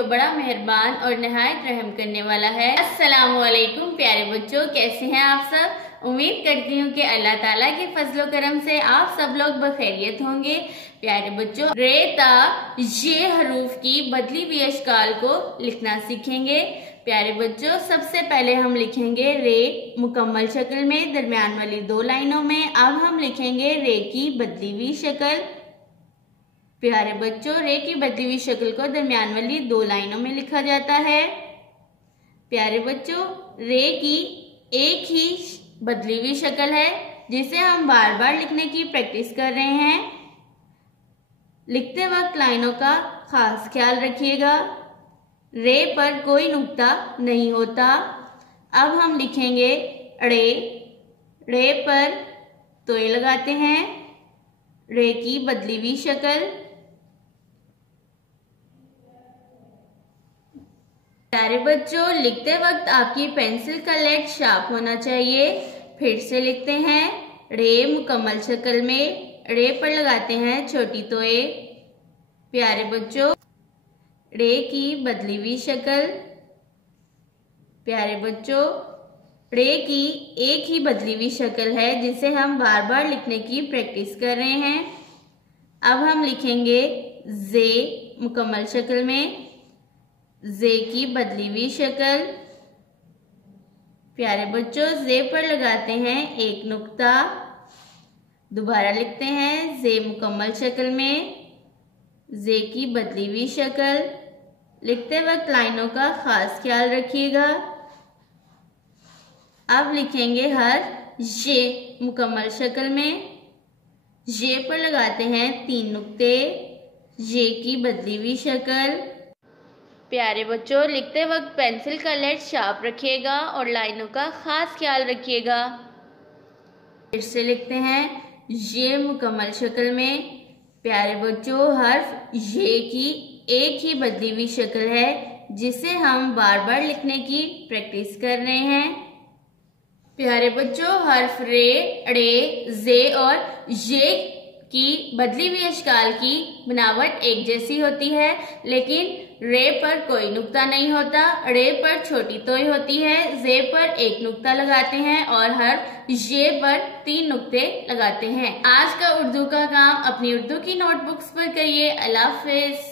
जो बड़ा मेहरबान और नहायत रहम करने वाला है। अस्सलामुअलैकुम प्यारे बच्चों, कैसे हैं आप सब। उम्मीद करती हूँ कि अल्लाह ताला के फजलो करम से आप सब लोग बखैरियत होंगे। प्यारे बच्चों, रे ता ये हरूफ की बदली हुई अशकाल को लिखना सीखेंगे। प्यारे बच्चों, सबसे पहले हम लिखेंगे रे मुकम्मल शक्ल में दरमियान वाली 2 लाइनों में। अब हम लिखेंगे रे की बदली हुई शक्ल। प्यारे बच्चों, रे की बदली हुई शक्ल को दरमियान वाली 2 लाइनों में लिखा जाता है। प्यारे बच्चों, रे की एक ही बदली हुई शक्ल है जिसे हम बार बार लिखने की प्रैक्टिस कर रहे हैं। लिखते वक्त लाइनों का खास ख्याल रखिएगा। रे पर कोई नुक्ता नहीं होता। अब हम लिखेंगे रे। रे पर तोय लगाते हैं। रे की बदली हुई शक्ल। प्यारे बच्चों, लिखते वक्त आपकी पेंसिल का लेड शार्प होना चाहिए। फिर से लिखते हैं रे मुकम्मल शक्ल में। रे पर लगाते हैं छोटी तोय। प्यारे बच्चों, रे की बदली हुई शक्ल। प्यारे बच्चों, रे की एक ही बदली हुई शक्ल है जिसे हम बार बार लिखने की प्रैक्टिस कर रहे हैं। अब हम लिखेंगे जे मुकम्मल शक्ल में। जे की बदली हुई शक्ल। प्यारे बच्चों, जे पर लगाते हैं एक नुक्ता। दोबारा लिखते हैं जे मुकम्मल शक्ल में। जे की बदली हुई शक्ल। लिखते वक्त लाइनों का खास ख्याल रखिएगा। अब लिखेंगे हर ये मुकम्मल शक्ल में। ये पर लगाते हैं 3 नुक्ते। ये की बदली हुई शक्ल। प्यारे बच्चों, लिखते वक्त पेंसिल का लेड शार्प रखिएगा और लाइनों का खास ख्याल रखिएगा। फिर से लिखते हैं ये मुकम्मल शक्ल में। प्यारे बच्चों, हर्फ ये की एक ही बदली हुई शक्ल है जिसे हम बार बार लिखने की प्रैक्टिस कर रहे हैं। प्यारे बच्चों, हर्फ रे, अड़े, जे और ये की बदली हुई अशकाल की बनावट एक जैसी होती है, लेकिन रे पर कोई नुक्ता नहीं होता। रे पर छोटी तोय होती है। जे पर एक नुक्ता लगाते हैं और हर ये पर 3 नुक्ते लगाते हैं। आज का उर्दू का काम अपनी उर्दू की नोटबुक्स पर करिए। अल्लाह हाफिज।